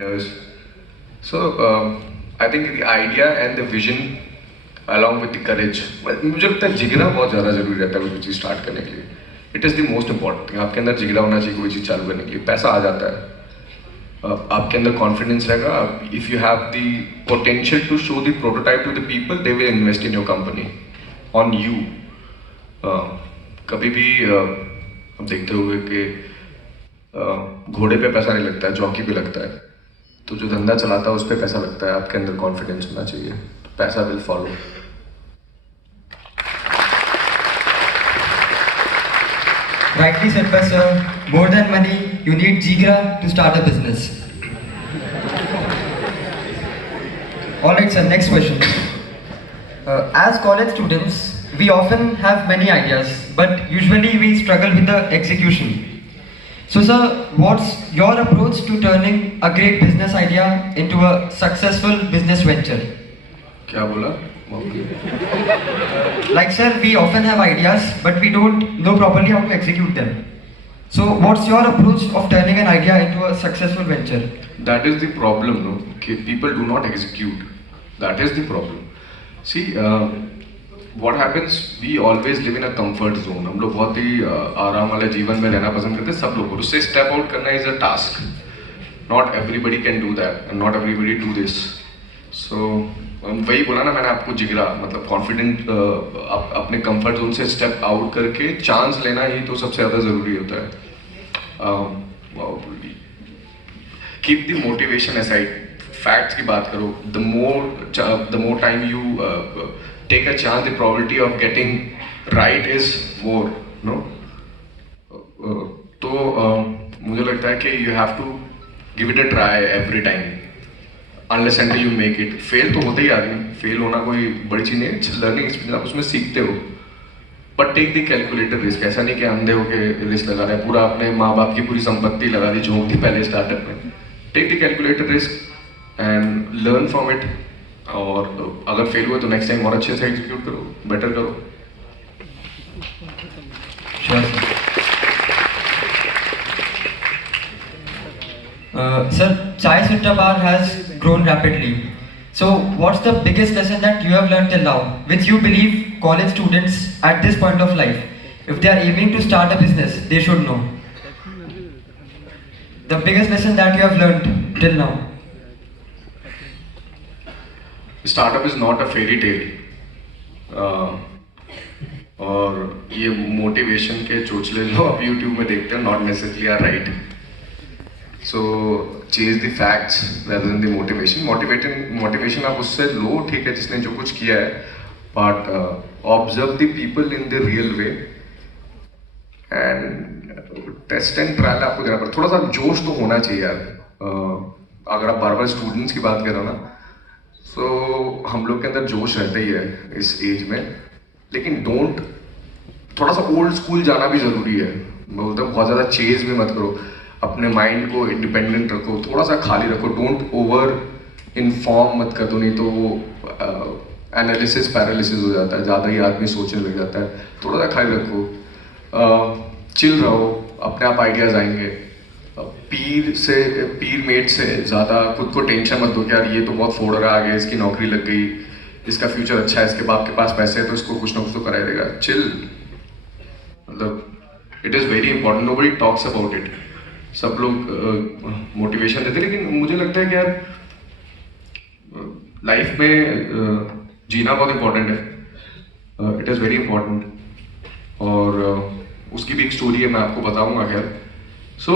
Yes. So I think the idea and the vision along with the courage, मुझे लगता है जिगरा बहुत ज़्यादा ज़रूरी रहता है कोई चीज़ स्टार्ट करने के लिए. It is the most important thing. आपके अंदर जिगरा होना चाहिए कोई चीज़ चालू करने के लिए. पैसा आ जाता है, आपके अंदर कॉन्फिडेंस रहेगा. If you have the potential to show the prototype to the people, they will invest in your company on you. कभी भी हम देखते हुए कि घोड़े पे पैसा नहीं लगता है, जॉकी पे लगता है. तो जो धंधा चलाता है उस पर पैसा लगता है. आपके अंदर कॉन्फिडेंस होना चाहिए, पैसा will follow. Rightly said by sir, more than money, you need jigra to start a business. Alright sir, next question. As college students, we often have many ideas, but usually we struggle with the execution. So sir, what's your approach to turning a great business idea into a successful business venture? क्या बोला? Like sir, we often have ideas, but we don't know properly how to execute them. So what's your approach of turning an idea into a successful venture? That is the problem, no? Okay, people do not execute. That is the problem. See, what happens? We always live in a comfort zone. हम लोग बहुत ही आराम वाले जीवन में रहना पसंद करते हैं. सब लोग को उससे step out करना is a task. Not everybody can do that, and not everybody do this. So वही बोला ना मैंने आपको, जिगरा मतलब कॉन्फिडेंट, अपने कंफर्ट जोन से स्टेप आउट करके चांस लेना ही तो सबसे ज़्यादा ज़रूरी होता है. Keep the motivation aside. Facts की बात करो. The more time you take a chance, the probability of getting right is more, no. तो मुझे लगता है कि you have to give it a try every time. Unless and you make it. Fail तो होता ही आदमी. फेल होना कोई बड़ी चीज़ नहीं है. लर्निंग एक्सपीरियंस, आप उसमें सीखते हो. But take the calculated risk. ऐसा नहीं कि अंधे होकर रिस्क लगा रहे हैं. पूरा अपने माँ बाप की पूरी संपत्ति लगा दी, झोंक दी पहले स्टार्टअप में. Take the calculated risk and learn from it. और अगर फेल हुए तो नेक्स्ट टाइम और अच्छे से एग्जीक्यूट करो, बेटर करो. Sir, Chai Sutta Bar has grown rapidly. So, what's the biggest lesson that you have learned till now, which you believe college students at this point of life, if they are aiming to start a business, they should know? The biggest lesson that you have learned till now. Startup is not a fairy tale. और ये motivation के चोचले जो आप YouTube में देखते हो, not necessarily are right. So chase the facts rather than the motivation. Motivation आप उससे लो, ठीक है, जिसने जो कुछ किया है, but observe the people in the real way and test and trial आपको देना पड़ेगा. थोड़ा सा जोश तो होना चाहिए यार. अगर आप बार बार स्टूडेंट्स की बात कर रहे हो ना, सो हम लोग के अंदर जोश रहता ही है इस एज में. लेकिन डोंट, थोड़ा सा ओल्ड स्कूल जाना भी ज़रूरी है. मैं बोलता हूँ बहुत ज़्यादा चेज भी मत करो. अपने माइंड को इंडिपेंडेंट रखो, थोड़ा सा खाली रखो. डोंट ओवर इन्फॉर्म मत कर दो, नहीं तो वो एनालिसिस पैरालिसिस हो जाता है. ज़्यादा ही आदमी सोचने लग जाता है. थोड़ा सा खाली रखो, चिल रहो, अपने आप आइडियाज़ आएंगे. पीर मेट से ज़्यादा खुद को टेंशन मत दो कि यार ये तो बहुत फोड़ रहा, आगे इसकी नौकरी लग गई, इसका फ्यूचर अच्छा है, इसके बाप के पास पैसे है तो इसको कुछ ना कुछ तो करा देगा. चिल. मतलब it is very important. Nobody talks about it. सब लोग मोटिवेशन देते, लेकिन मुझे लगता है कि यार लाइफ में जीना बहुत इंपॉर्टेंट है. It is very important. और उसकी भी एक स्टोरी है, मैं आपको बताऊंगा. खैर, so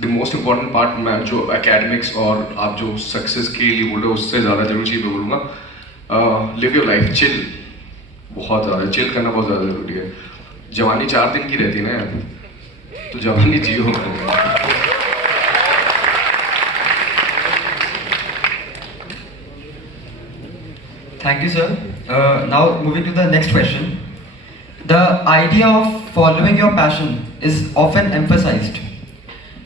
the most important part, मैं जो एकेडमिक्स और आप जो सक्सेस के लिए बोल रहे हो उससे ज़्यादा जरूरी चीज़ मैं बोलूँगा, लिव योर लाइफ. चिल, बहुत ज़्यादा चिल करना बहुत ज़्यादा ज़रूरी है. जवानी 4 दिन की रहती है ना यार, तो जवानी जियो. Thank you, sir. Now moving to the next question. The idea of following your passion is often emphasized.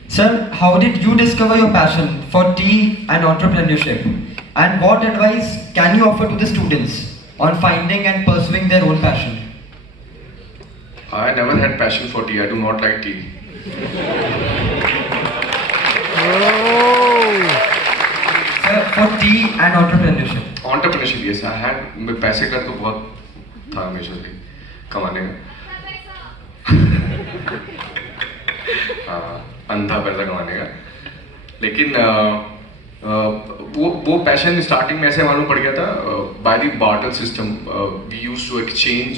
Sir, how did you discover your passion for tea and entrepreneurship? And what advice can you offer to the students on finding and pursuing their own passion? I never had passion for tea. I do not like tea. Sir, for tea and entrepreneurship. Entrepreneurship, yes, I had. मैं पैसे का तो बहुत था हमेशा से कमाने का। हाँ, अंधा पैसा कमाने का। लेकिन वो पैशन स्टार्टिंग में ऐसे मालूम पड़ गया था by the barter system. We used to exchange.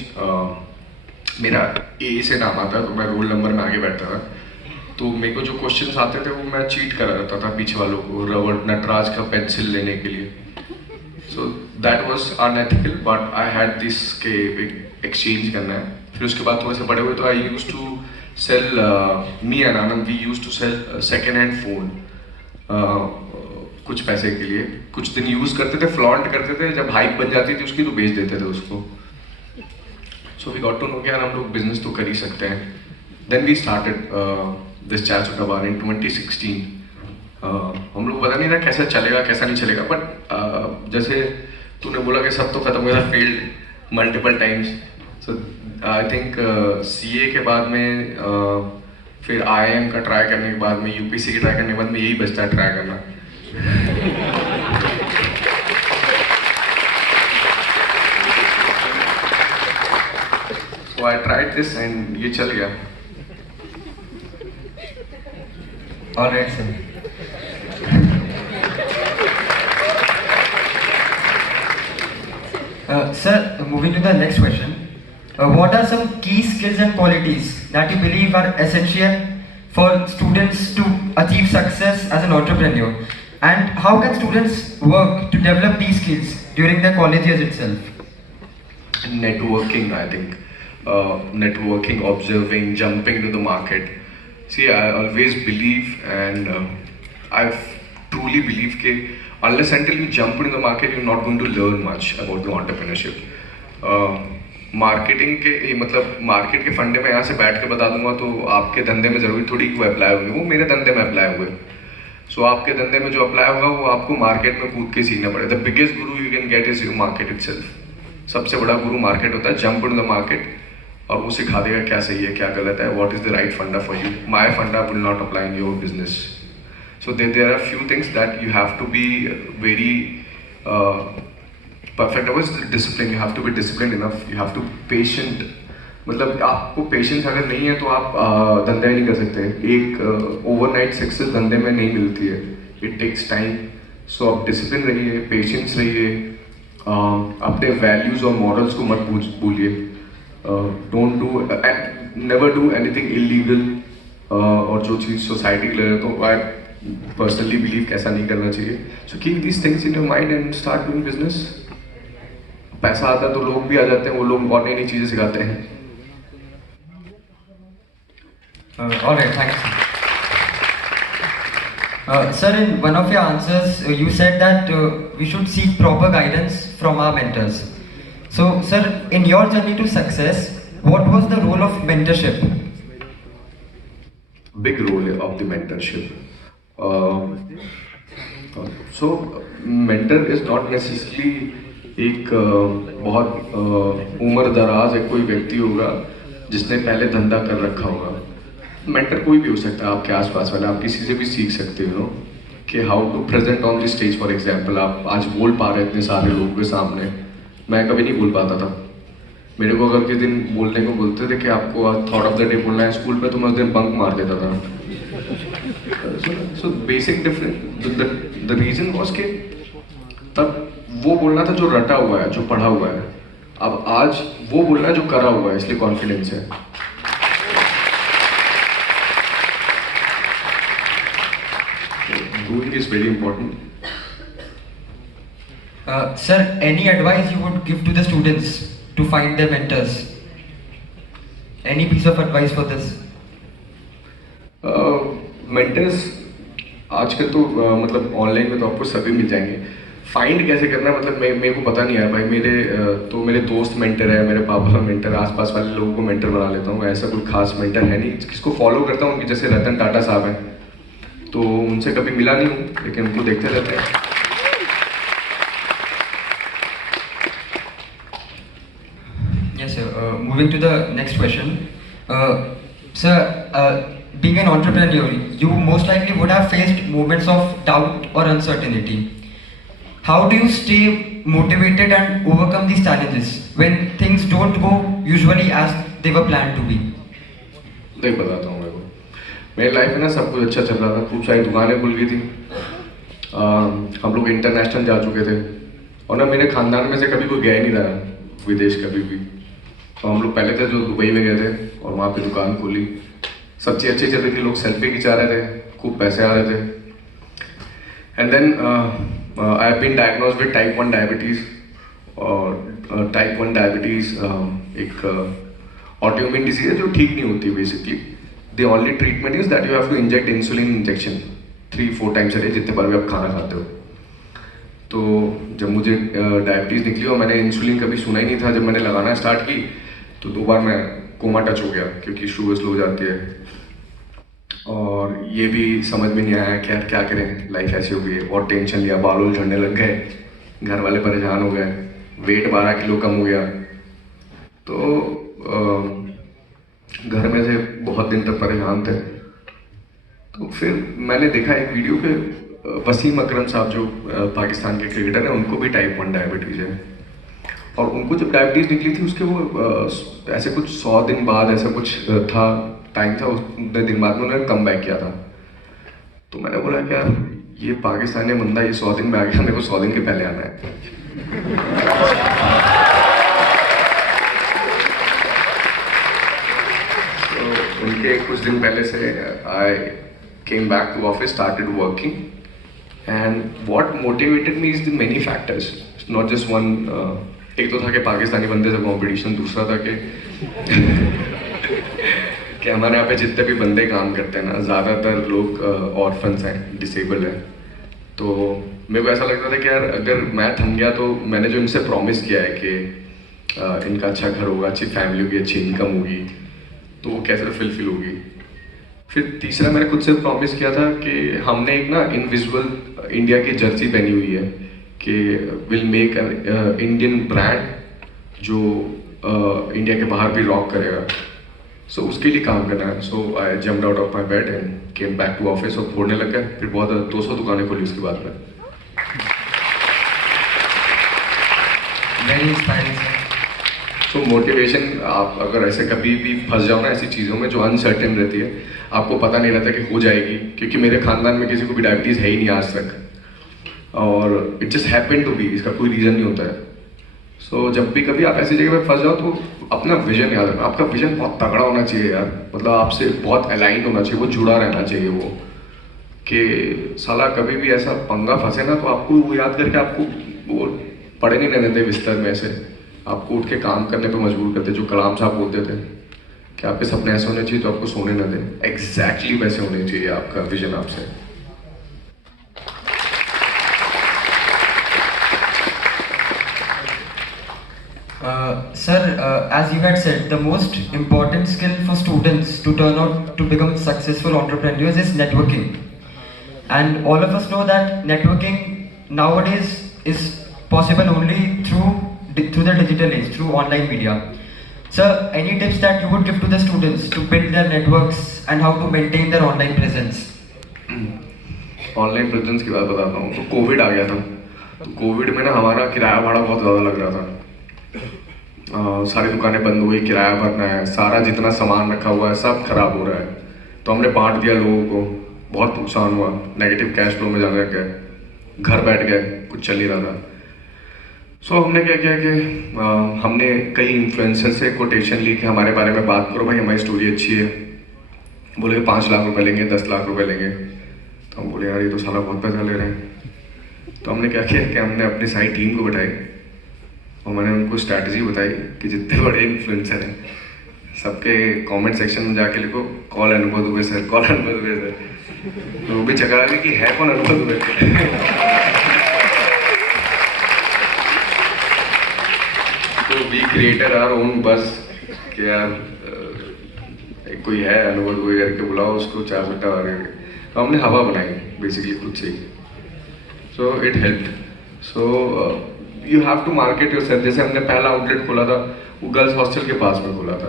मेरा ए से नाम आता तो मैं रोल नंबर में आगे बैठता था, तो मेरे को जो क्वेश्चंस आते थे वो मैं चीट करा रहता था पीछे वालों को रबर नटराज का पेंसिल लेने के लिए। So that was unethical, but I had this के एक्सचेंज करना है। फिर उसके बाद थोड़े से बड़े हुए तो I used to sell, me and Anand we used to sell second hand phone कुछ पैसे के लिए। कुछ दिन यूज करते थे, फ्लॉन्ट करते थे, जब हाइप बन जाती थी उसकी तो बेच देते थे उसको। So we got to know कि यार हम लोग बिजनेस तो कर ही सकते हैं। देन वी स्टार्टेड दिस चारचक्का बार इन 2016। हम लोग पता नहीं था कैसा चलेगा कैसा नहीं चलेगा, बट जैसे तूने बोला कि सब तो खत्म हो गया, failed multiple times. So I think CA के बाद में फिर आईआईएम का ट्राई करने के बाद में यूपीसी की ट्राई करने के बाद में यही बचता है ट्राई करना। So I tried this and ये चल गया। All right, sir. Sir, moving to the next question. What are some key skills and qualities that you believe are essential for students to achieve success as an entrepreneur? And how can students work to develop these skills during their college years itself? Networking, I think. Networking, observing, jumping to the market. See, I always believe, and I truly believe that unless until you jump into the market, you're not going to learn much about the entrepreneurship. Marketing के मतलब market के फंडे में यहाँ से बैठ के बता दूंगा तो आपके धंधे में जरूरी थोड़ी वो अप्लाई होगी, वो मेरे धंधे में अप्लाई हुए। सो आपके धंधे में जो अप्लाई होगा वो आपको मार्केट में कूद के सीखना पड़ेगा। The biggest Guru you can get is your market itself. सबसे बड़ा गुरु मार्केट होता है। जंप इन द मार्केट और वो सिखा देगा क्या सही है क्या गलत है, what is the right funda for you. My funda will not apply in your business. So there are few things that you have to be very perfect about discipline. You have to be discipline enough, you have to patient. मतलब आपको patience अगर नहीं है तो आप धंधा ही नहीं कर सकते। एक ओवरनाइट सक्सेस धंधे में नहीं मिलती है, इट टेक्स टाइम। सो आप डिसिप्लिन रहिए, पेशेंस रहिए, अपने वैल्यूज और मॉरल्स को मत भूलिए। Don't do never do anything illegal. और जो चीज़ सोसाइटी के लिए तो आई पर्सनली बिलीव कैसा नहीं करना चाहिए। So keep these things in your mind and start doing business. पैसा आता है तो लोग भी आ जाते हैं, वो लोग और नई नई चीज़ें सिखाते हैं। All right, thanks. Sir, in one of your answers, you said that we should seek proper guidance from our mentors. So, sir, in your journey to success, what was the role of mentorship? Big role of the mentorship. So, mentor is not necessarily एक बहुत उम्र दराज एक कोई व्यक्ति होगा जिसने पहले धंधा कर रखा होगा। मेंटर कोई भी हो सकता है, आपके आसपास वाला। आप किसी से भी सीख सकते हो कि how to present on the stage. For example, आप आज बोल पा रहे हैं इतने सारे लोगों के सामने, मैं कभी नहीं बोल पाता था। मेरे को अगर किसी दिन बोलने को बोलते थे कि आपको आज थॉट ऑफ द डे बोलना है स्कूल पे, तो मैं उस दिन बंक मार देता था। So basic difference the reason was कि तब वो बोलना था जो रटा हुआ है, जो पढ़ा हुआ है। अब आज वो बोलना है जो करा हुआ है, इसलिए कॉन्फिडेंस है। Doing is very important. Sir, any advice you would give to the students to find their mentors? Any piece of advice for this? Mentors आजकल तो मतलब ऑनलाइन में तो आपको सभी मिल जाएंगे। फाइंड कैसे करना है मतलब मेरे को पता नहीं है भाई। मेरे दोस्त मेंटर है, मेरे पापा मेंटर, आसपास वाले लोगों को मेंटर बना लेता हूँ। ऐसा कोई खास मेंटर है नहीं। किसको फॉलो करता हूँ उनकी, जैसे रतन टाटा साहब हैं, तो उनसे कभी मिला नहीं हूँ लेकिन उनको देखते रहते हैं। Yes, sir. Moving to the next question. Sir, being an entrepreneur, you most likely would have faced moments of doubt or uncertainty. How do you stay motivated and overcome these challenges when things don't go usually as they were planned to be? नहीं बताता हूँ मेरे को। मेरी life में ना सब कुछ अच्छा चल रहा था, खूब सारी दुकानें खुल गई थी, हम लोग इंटरनेशनल जा चुके थे, और ना मेरे खानदान में से कभी कोई गया ही नहीं रहा विदेश कभी भी। तो हम लोग पहले थे जो दुबई में गए थे और वहाँ पे दुकान खोली, सब चीज़ अच्छी चल रही थी, लोग सेल्फी खिंचा रहे थे, खूब पैसे आ रहे थे। And then I have been diagnosed with type 1 diabetes, और टाइप 1 डायबिटीज़ एक ऑटोइम्यून डिजीज है जो ठीक नहीं होती basically. The only treatment is that you have to inject insulin injection 3-4 times a day, जितने बार भी आप खाना खाते हो। तो जब मुझे डायबिटीज़ निकली और मैंने इंसुलिन कभी सुना ही नहीं था, जब मैंने लगाना स्टार्ट की तो 2 बार मैं कोमा टच हो गया, क्योंकि शुगर स्लो हो जाती है, और ये भी समझ में नहीं आया कि यार क्या करें, लाइफ ऐसी हो गई है। और टेंशन लिया, बाल झड़ने लग गए, घर वाले परेशान हो गए, वेट 12 किलो कम हो गया। तो घर में से बहुत दिन तक परेशान थे। तो फिर मैंने देखा एक वीडियो पे वसीम अकरम साहब जो पाकिस्तान के क्रिकेटर हैं, उनको भी टाइप 1 डायबिटीज़ है, और उनको जब डायबिटीज़ निकली थी उसके वो ऐसे कुछ 100 दिन बाद ऐसा कुछ था, टाइम था, उतने दिन बाद में उन्होंने कम बैक किया था। तो मैंने बोला कि यार ये पाकिस्तानी बंदा ये 100 दिन में आ गया, मेरे को 100 दिन के पहले आना है। उनके कुछ दिन पहले से I came back to office, started working, and what motivated me is the many factors, not just one. एक तो था कि पाकिस्तानी बंदे से कंपटीशन, दूसरा था कि कि हमारे यहाँ पे जितने भी बंदे काम करते हैं ना, ज़्यादातर लोग ऑर्फन्स हैं, डिसेबल हैं। तो मेरे को ऐसा लगता था कि यार अगर मैं थम गया तो मैंने जो इनसे प्रॉमिस किया है कि इनका अच्छा घर होगा, अच्छी फैमिली होगी, अच्छी इनकम होगी, तो वो कैसे फुलफिल होगी। फिर तीसरा मैंने खुद से प्रॉमिस किया था कि हमने एक ना इनविजिबल इंडिया की जर्सी पहनी हुई है कि will make an Indian brand जो इंडिया के बाहर भी रॉक करेगा। सो उसके लिए काम करना है। So I jumped out of my bed and came back to office, और फोड़ने लग गया। फिर बहुत 200 दुकानें खोली उसके बाद में। Very inspiring sir. सो मोटिवेशन, आप अगर ऐसे कभी भी फंस जाओ ना ऐसी चीज़ों में जो अनसर्टेन रहती है, आपको पता नहीं रहता कि हो जाएगी, क्योंकि मेरे खानदान में किसी को भी डायबिटीज़ है ही नहीं आज तक, और it just happen to be, इसका कोई रीज़न नहीं होता है। सो जब भी कभी आप ऐसी जगह पे फंस जाओ तो अपना विजन याद रखना। आपका विजन बहुत तगड़ा होना चाहिए यार, मतलब आपसे बहुत अलाइन होना चाहिए, वो जुड़ा रहना चाहिए, वो कि साला कभी भी ऐसा पंगा फंसे ना तो आपको वो याद करके आपको वो पड़े नहीं रहने देते बिस्तर में, ऐसे आपको उठ के काम करने पे मजबूर करते। जो कलाम साहब बोलते थे कि आपके सपने ऐसे होने चाहिए तो आपको सोने न दें, एग्जैक्टली वैसे होने चाहिए आपका विजन आपसे। Sir, as you had said, the most important skill for students to turn out to become successful entrepreneurs is networking. And all of us know that networking nowadays is possible only through the digital age, through online media. Sir, any tips that you would give to the students to build their networks and how to maintain their online presence? Online presence की बात बताता हूँ। तो Covid आ गया था, तो Covid में ना हमारा किराया भाड़ा बहुत ज़्यादा लग रहा था। सारी दुकानें बंद हो गई, किराया भरना है, सारा जितना सामान रखा हुआ है सब खराब हो रहा है। तो हमने बांट दिया लोगों को, बहुत नुकसान हुआ, नेगेटिव कैश फ्लो में जाने लग गए, घर बैठ गए, कुछ चल नहीं रहा था। सो हमने क्या किया कि हमने कई इन्फ्लुएंसर से कोटेशन ली कि हमारे बारे में बात करो भाई, हमारी स्टोरी अच्छी है। बोले 5 लाख रुपए लेंगे, 10 लाख रुपए लेंगे। तो हम बोले यार ये तो साला बहुत पैसा ले रहे हैं। तो हमने क्या किया कि हमने अपनी सारी टीम को बैठाई और मैंने उनको स्ट्रैटेजी बताई कि जितने बड़े इन्फ्लुएंसर हैं सबके कमेंट सेक्शन में जाके लिखो कॉल अनुभव दुबे सर, कॉल अनुभव दुबे सर। तो वो भी चकरा गए कि है कौन अनुभव दुबे। तो वी क्रिएटेड आवर ओन बस कि यार कोई है अनुभव दुबे करके बुलाओ उसको, 4 सट्टा आ गए। तो हमने हवा बनाई बेसिकली खुद से ही। So it helped. So you have to market yourself. जैसे हमने पहला आउटलेट खोला था वो गर्ल्स हॉस्टल के पास में खोला था।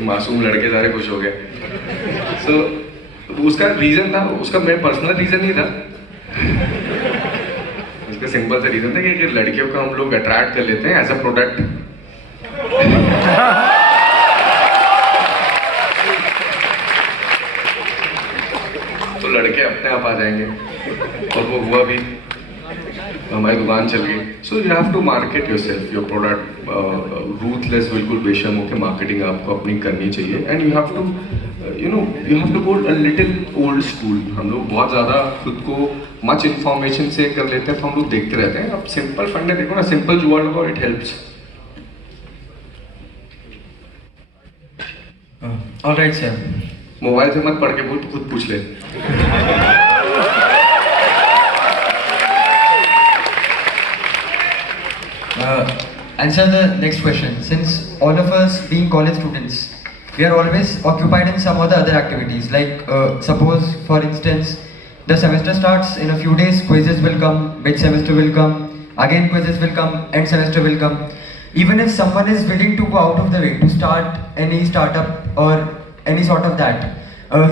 मासूम लड़के सारे खुश हो गए। सो उसका रीजन था, उसका मेरा पर्सनल रीजन नहीं था। उसका सिंपल सा रीजन था कि लड़कियों को हम लोग अट्रैक्ट कर लेते हैं एज अ प्रोडक्ट। तो लड़के अपने आप आ जाएंगे, और वो हुआ भी, हमारी दुकान चल गई। So you have to market yourself, your product, ruthless, बिल्कुल बेशर्म होकर मार्केटिंग आपको अपनी करनी चाहिए। And you have to you have to go a little old school. हम लोग बहुत ज़्यादा खुद को मच इन्फॉर्मेशन से कर लेते हैं, तो हम लोग देखते रहते हैं। अब सिंपल फंडे देखो ना, सिंपल जुगाड़ लगाओ, it helps. All right, sir. Mobile से मत पढ़ के बोल, खुद पूछ ले। Answer the next question. Since all of us being college students, we are always occupied in some or the other activities. Like suppose, for instance, the semester starts in a few days. Quizzes will come, mid-semester will come, again quizzes will come, end semester will come. Even if someone is willing to go out of the way to start any startup or any sort of that,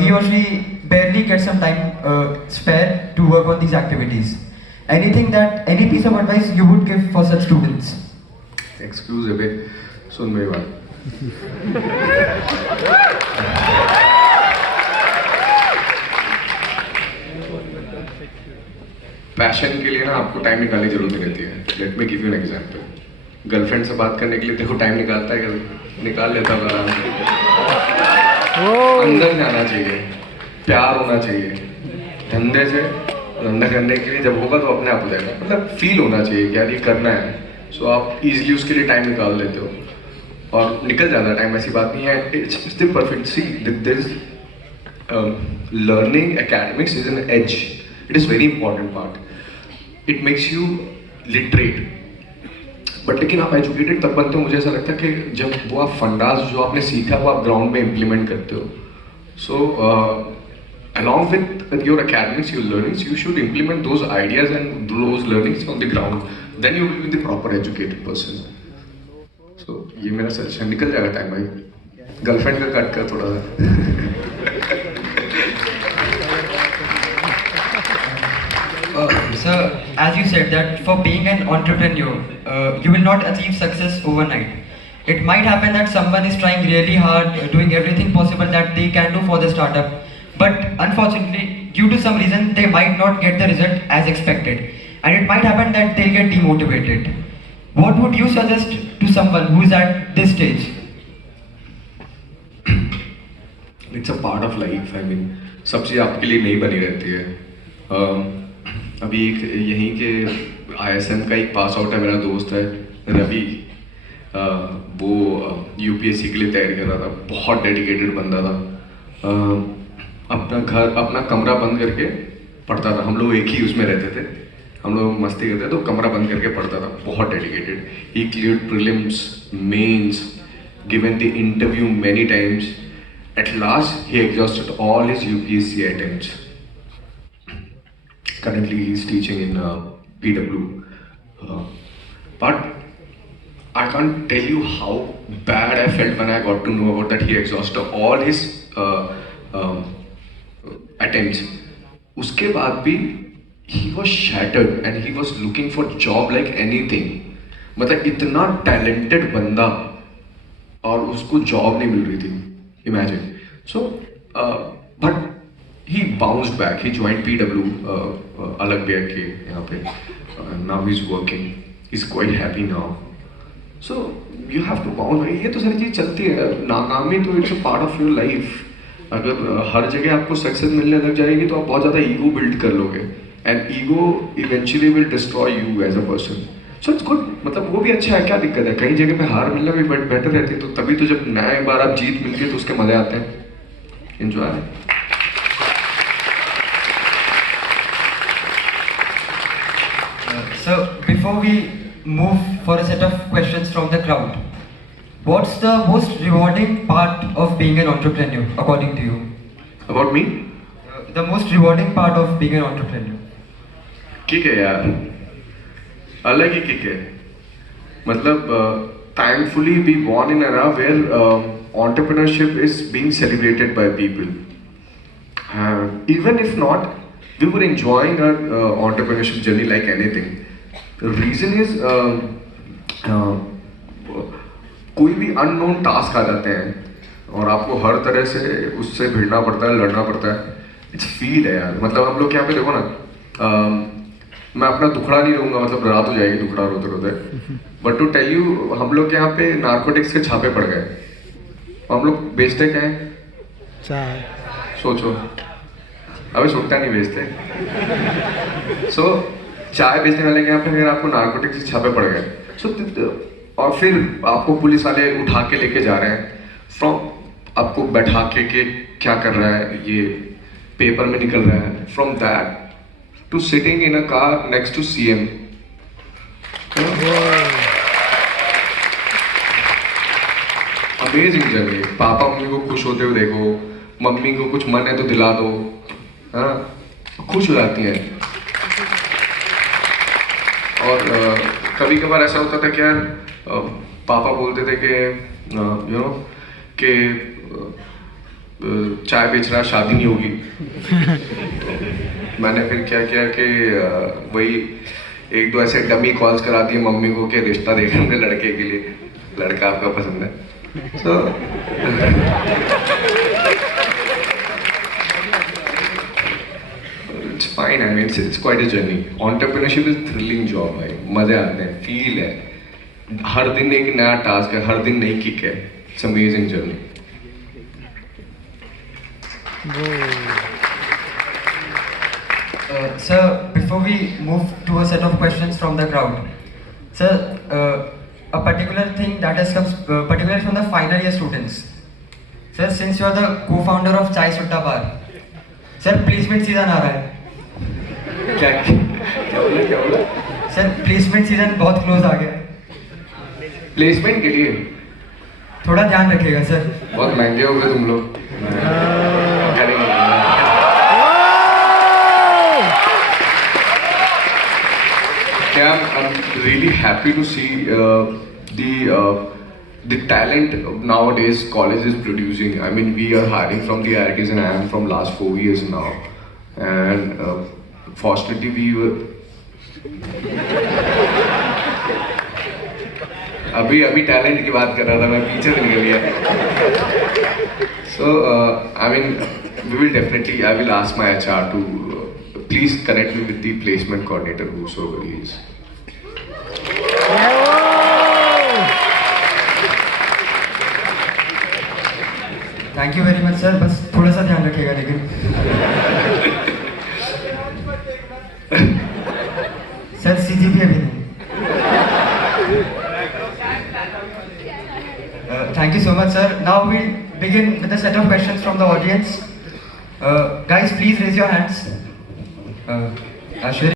he or she barely gets some time spare to work on these activities. Any piece of advice you would give for such students? Excuse है बे, सुन मेरी बात। Passion के लिए ना आपको time निकालने की जरूरत नहीं रहती है। Let me give you an example. Girlfriend से बात करने के लिए देखो टाइम निकालता है क्या? निकाल लेता होगा आराम से। अंदर से आना चाहिए, प्यार होना चाहिए। धंधे से धंधा करने के लिए जब होगा तो अपने आप हो जाएगा, मतलब फील होना चाहिए कि यार ये करना है। सो आप इजीली उसके लिए टाइम निकाल लेते हो और निकल जाता है टाइम, ऐसी बात नहीं है। It's the perfect, see this learning academics is an age, it is very important part. It makes you literate, but लेकिन आप एजुकेटेड तब बनते हो, मुझे ऐसा लगता है कि जब वो आप फंडास जो आपने सीखा वो आप ग्राउंड में इम्प्लीमेंट करते हो। सो along with your academics, your learnings, you should implement those ideas and those learnings on the ground. Then you will be the proper educated person. So ये मेरा सजेशन। निकल जाएगा टाइम भाई, गर्लफ्रेंड का cut कर थोड़ा सा। Sir, as you said that for being an entrepreneur, you will not achieve success overnight. It might happen that someone is trying really hard, doing everything possible that they can do for the startup. But unfortunately, due to some reason, they might not get the result as expected. And it might happen that they'll get demotivated. What would you suggest to someone who is at this stage? It's a part of life. I mean, सब चीज़ आपके लिए नहीं बनी रहती है। अभी एक यहीं के ISM का एक पास आउट है, मेरा दोस्त है रवि। वो UPSC के लिए तैयारी कर रहा था, बहुत डेडिकेटेड बंदा था। अपना घर, अपना कमरा बंद करके पढ़ता था। हम लोग एक ही उसमें रहते थे, हम लोग मस्ती करते थे, तो कमरा बंद करके पढ़ता था, बहुत dedicated. He cleared prelims, mains, given the interview many times. At last he exhausted all his UPSC attempts. currently he is teaching in PW, but I can't tell you how bad I felt when I got to know about that he exhausted all his attempts. उसके बाद भी he was shattered and he was looking for job like anything. मतलब इतना talented बंदा और उसको job नहीं मिल रही थी, imagine. So but he bounced back. He joined PW, अलग बैग के यहाँ पे. Now he's working. He's quite happy now. So you have to bounce back. ये तो सारी चीज़ चलती है। नाकामी तो it's a part of your life. अगर हर जगह आपको सक्सेस मिलने लग जाएगी तो आप बहुत ज़्यादा ईगो बिल्ड कर लोगे, and ego eventually will destroy you as a person. So it's good, मतलब वो भी अच्छा है, क्या दिक्कत है? कई जगह पे हार मिलना भी बेटर रहती है, तो तभी तो जब नया बार आप जीत मिलती है तो उसके मजे आते हैं। Enjoy. So before we move for a set of questions from the crowd, what's the most rewarding part of being an entrepreneur according to you? About me? The most rewarding part of being an entrepreneur. Kick है यार, अलग ही kick है। मतलब thankfully we born in an era where entrepreneurship is being celebrated by people. Even if not, we were enjoying our entrepreneurship journey like anything. The reason is कोई भी unknown task आ जाते हैं और आपको हर तरह से उससे भिड़ना पड़ता है, लड़ना पड़ता है. इट्स फील है यार. मतलब हम लोग यहाँ पे देखो ना, मैं अपना दुखड़ा नहीं रहूंगा, मतलब रात हो जाएगी दुखड़ा रोते रोते. बट टू टेल यू, हम लोग के यहाँ पे नार्कोटिक्स के छापे पड़ गए. हम लोग बेचते क्या है? चाय. सोचो, अबे सुट्टा नहीं बेचते. सो चाय बेचने वाले के यहाँ पे फिर आपको नार्कोटिक्स के छापे पड़ गए. और फिर आपको पुलिस वाले उठा के लेके जा रहे हैं. फ्रॉम आपको बैठा के क्या कर रहा है, ये पेपर में निकल रहा है. From that to sitting in a car next to CM. Amazing journey. Papa mummy को खुश होते हुए देखो, मम्मी को कुछ मन है तो दिला दो, हाँ, खुश हो जाती हैं. और कभी कभार ऐसा होता था कि यार पापा बोलते थे कि यू नो कि चाय बेच रहा, शादी नहीं होगी. मैंने फिर क्या किया कि वही एक दो ऐसे डमी कॉल्स करा दिए मम्मी को कि रिश्ता देख हमने लड़के के लिए, लड़का आपका पसंद है. So, it's fine. I mean, it's quite a journey. Entrepreneurship is thrilling job भाई. मजे आते हैं, फील है. हर दिन एक नया टास्क है, हर दिन नई किक है. It's amazing journey. Sir, before we move to a set of questions from the crowd, sir, a particular thing that has come particularly from the final year students. Sir, since you are the co-founder of Chai Sutta Bar, sir, placement season आ रहा है. क्या बोला? Sir, placement season बहुत close आ गया है. Placement के लिए थोड़ा ध्यान रखिएगा सर. बहुत महंगे हो गए तुम लोग. I'm really happy to see the talent nowadays college is producing. I mean, we are hiring from the IITs and I am from last 4 years now. And fortunately we were अभी talent की बात कर रहा था मैं, पीछे से निकल गया. So I mean, we will definitely, I will ask my HR to please connect me with the placement coordinator whosoever he is. Thank you very much sir. बस थोड़ा सा ध्यान रखिएगा लेकिन. सर CGP अभी नहीं. Thank you so much, sir. Now we'll begin with a set of questions from the audience. Guys, please raise your hands. Ashwin.